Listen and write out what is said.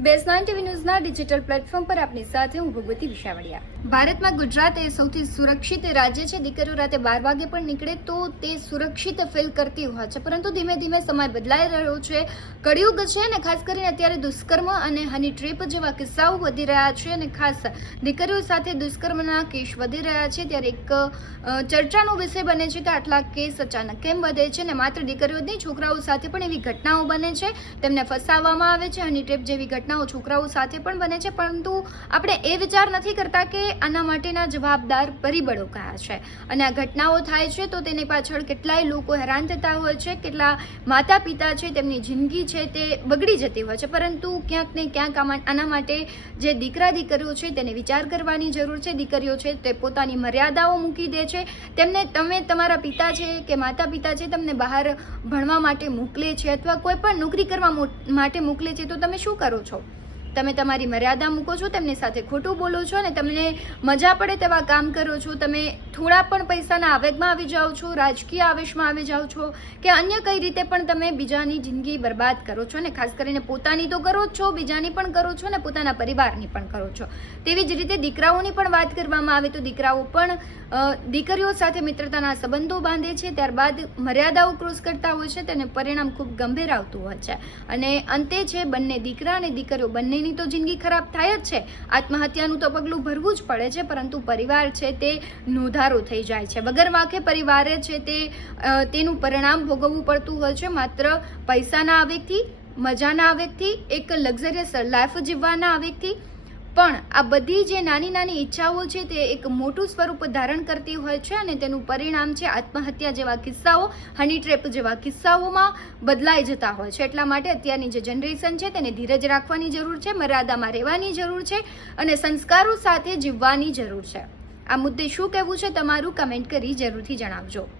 બેઝ9 TV ન્યૂઝના digital platform પર આપની સાથે હું ભગવતી વિશાવડિયા। ભારતમાં ગુજરાત એ સૌથી સુરક્ષિત રાજ્ય છે। દીકરીઓ રાતે 12 વાગે પણ નીકળે તો તે સુરક્ષિત ફીલ કરતી હોય છે, પરંતુ ધીમે ધીમે સમય બદલાઈ રહ્યો છે, કળિયુગ છે અને ખાસ કરીને અત્યારે દુષ્કર્મ અને હની ટ્રેપ જેવા કિસ્સાઓ વધી રહ્યા છે અને ખાસ દીકરીઓ સાથે દુષ્કર્મના કેસ વધી રહ્યા છે। ત્યારે એક ચર્ચાનો વિષય બને છે કે આટલા કેસ અચાનક કેમ વધે છે અને માત્ર દીકરીઓ જ નહીં, છોકરાઓ સાથે પણ એવી ઘટનાઓ બને છે, તેમને ફસાવવામાં આવે છે। હની ટ્રેપ જેવી ઘટનાઓ છોકરાઓ સાથે પણ બને છે, પરંતુ આપણે એ વિચાર નથી કરતા કે આના માટેના જવાબદાર પરિબળો કયા છે અને આ ઘટનાઓ થાય છે તો તેની પાછળ કેટલાય લોકો હેરાન થતા હોય છે, કેટલા માતા પિતા છે તેમની જિંદગી છે તે બગડી જતી હોય છે, પરંતુ ક્યાંક ને ક્યાંક આના માટે જે દીકરા દીકરીઓ છે તેને વિચાર કરવાની જરૂર છે। દીકરીઓ છે તે પોતાની મર્યાદાઓ મૂકી દે છે, તમે તમારા પિતા છે કે માતા પિતા છે તમને બહાર ભણવા માટે મોકલે છે અથવા કોઈ પણ નોકરી કરવા માટે મોકલે છે તો તમે શું કરો છો? તમે તમારી મર્યાદા મૂકો છો, તેમની સાથે ખોટું બોલો છો અને તમને મજા પડે તેવા કામ કરો છો, તમે થોડા પણ પૈસાના આવેગમાં આવી જાઓ છો, રાજકીય આવેશમાં આવી જાઓ છો કે અન્ય કઈ રીતે પણ તમે બીજાની જિંદગી બરબાદ કરો છો અને ખાસ કરીને પોતાની તો કરો જ છો, બીજાની પણ કરો છો અને પોતાના પરિવારની પણ કરો છો। તેવી જ રીતે દીકરાઓની પણ વાત કરવામાં આવે તો દીકરાઓ પણ દીકરીઓ સાથે મિત્રતાના સંબંધો બાંધે છે, ત્યારબાદ મર્યાદાઓ ક્રોસ કરતા હોય છે, તેને પરિણામ ખૂબ ગંભીર આવતું હોય છે અને અંતે છે બંને દીકરા અને દીકરીઓ બંને ની તો જિંદગી ખરાબ થાય જ છે। આત્મહત્યાનું તો પગલું ભરવું જ પડે છે, પરંતુ પરિવાર છે તે નોધારો થઈ જાય છે, વગર વાંકે પરિવારે છે તેનું પરિણામ ભોગવવું પડતું હોય છે, માત્ર પૈસાના આવેગથી, મજાના આવેગથી, એક લક્ઝરિયસ લાઈફ જીવવાના આવેગથી। પણ આ બધી જે નાની નાની ઈચ્છાઓ છે તે એક મોટું સ્વરૂપ ધારણ કરતી હોય છે અને તેનું પરિણામ છે આત્મહત્યા જેવા કિસ્સાઓ, હની ટ્રેપ જેવા કિસ્સાઓમાં બદલાઈ જતા હોય છે। એટલા માટે અત્યારની જે જનરેશન છે તેને ધીરજ રાખવાની જરૂર છે, મર્યાદામાં રહેવાની જરૂર છે અને સંસ્કારો સાથે જીવવાની જરૂર છે। આ મુદ્દે શું કહેવું છે તમારું? કમેન્ટ કરી જરૂરથી જણાવજો।